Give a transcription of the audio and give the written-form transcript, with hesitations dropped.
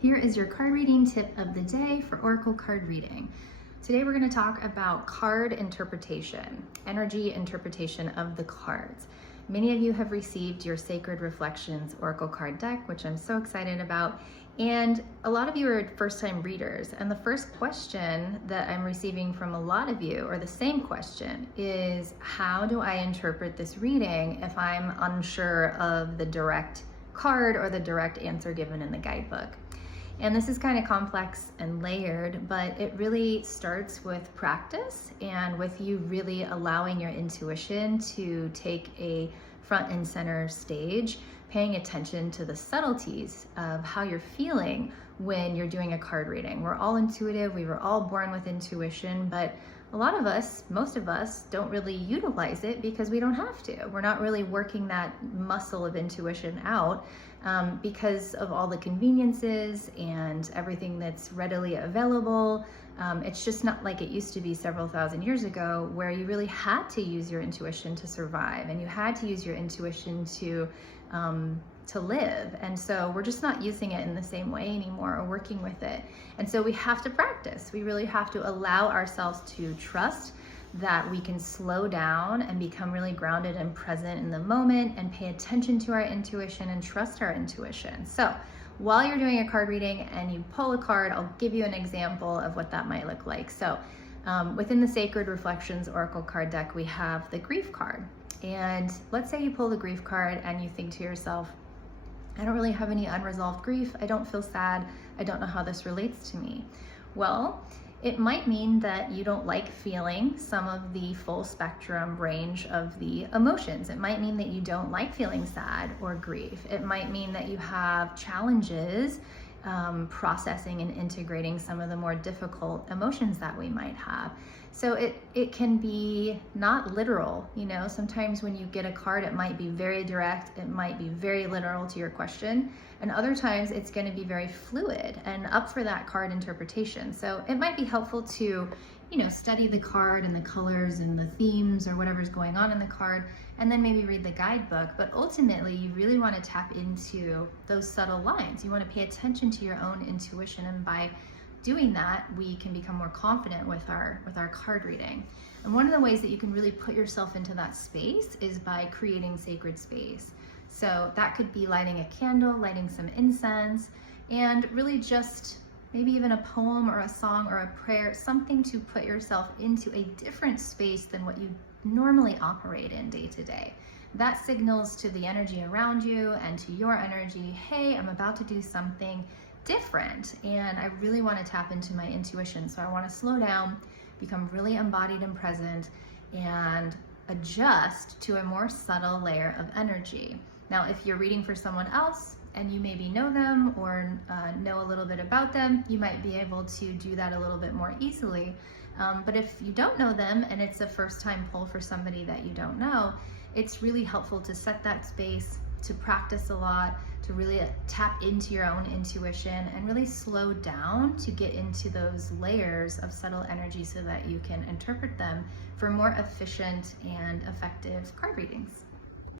Here is your card reading tip of the day for Oracle card reading. Today we're going to talk about card interpretation, energy interpretation of the cards. Many of you have received your Sacred Reflections Oracle card deck, which I'm so excited about. And a lot of you are first-time readers. And the first question that I'm receiving from a lot of you, or the same question, is how do I interpret this reading if I'm unsure of the direct card or the direct answer given in the guidebook? And this is kind of complex and layered, but it really starts with practice and with you really allowing your intuition to take a front and center stage, paying attention to the subtleties of how you're feeling when you're doing a card reading. We're all intuitive, we were all born with intuition, but a lot of us, most of us, don't really utilize it because we don't have to. We're not really working that muscle of intuition out because of all the conveniences and everything that's readily available. It's just not like it used to be several thousand years ago, where you really had to use your intuition to survive, and you had to use your intuition to live. And so we're just not using it in the same way anymore or working with it. And so we have to practice. We really have to allow ourselves to trust that we can slow down and become really grounded and present in the moment and pay attention to our intuition and trust our intuition. So while you're doing a card reading and you pull a card, I'll give you an example of what that might look like. So within the Sacred Reflections Oracle card deck, we have the grief card. And let's say you pull the grief card and you think to yourself, I don't really have any unresolved grief. I don't feel sad. I don't know how this relates to me. Well, it might mean that you don't like feeling some of the full spectrum range of the emotions. It might mean that you don't like feeling sad or grief. It might mean that you have challenges processing and integrating some of the more difficult emotions that we might have. So it can be not literal, you know. Sometimes when you get a card, it might be very direct, it might be very literal to your question, and other times it's going to be very fluid and up for that card interpretation. So it might be helpful to, you know, study the card and the colors and the themes or whatever's going on in the card, and then maybe read the guidebook. But ultimately, you really want to tap into those subtle lines. You want to pay attention to your own intuition, and by doing that, we can become more confident with our card reading. And one of the ways that you can really put yourself into that space is by creating sacred space. So that could be lighting a candle, lighting some incense, and really just maybe even a poem or a song or a prayer, something to put yourself into a different space than what you normally operate in day to day. That signals to the energy around you and to your energy, hey, I'm about to do something different and I really want to tap into my intuition. So I want to slow down, become really embodied and present, and adjust to a more subtle layer of energy. Now, if you're reading for someone else and you maybe know them or know a little bit about them, you might be able to do that a little bit more easily. But if you don't know them and it's a first time pull for somebody that you don't know, it's really helpful to set that space, to practice a lot, to really tap into your own intuition and really slow down to get into those layers of subtle energy so that you can interpret them for more efficient and effective card readings.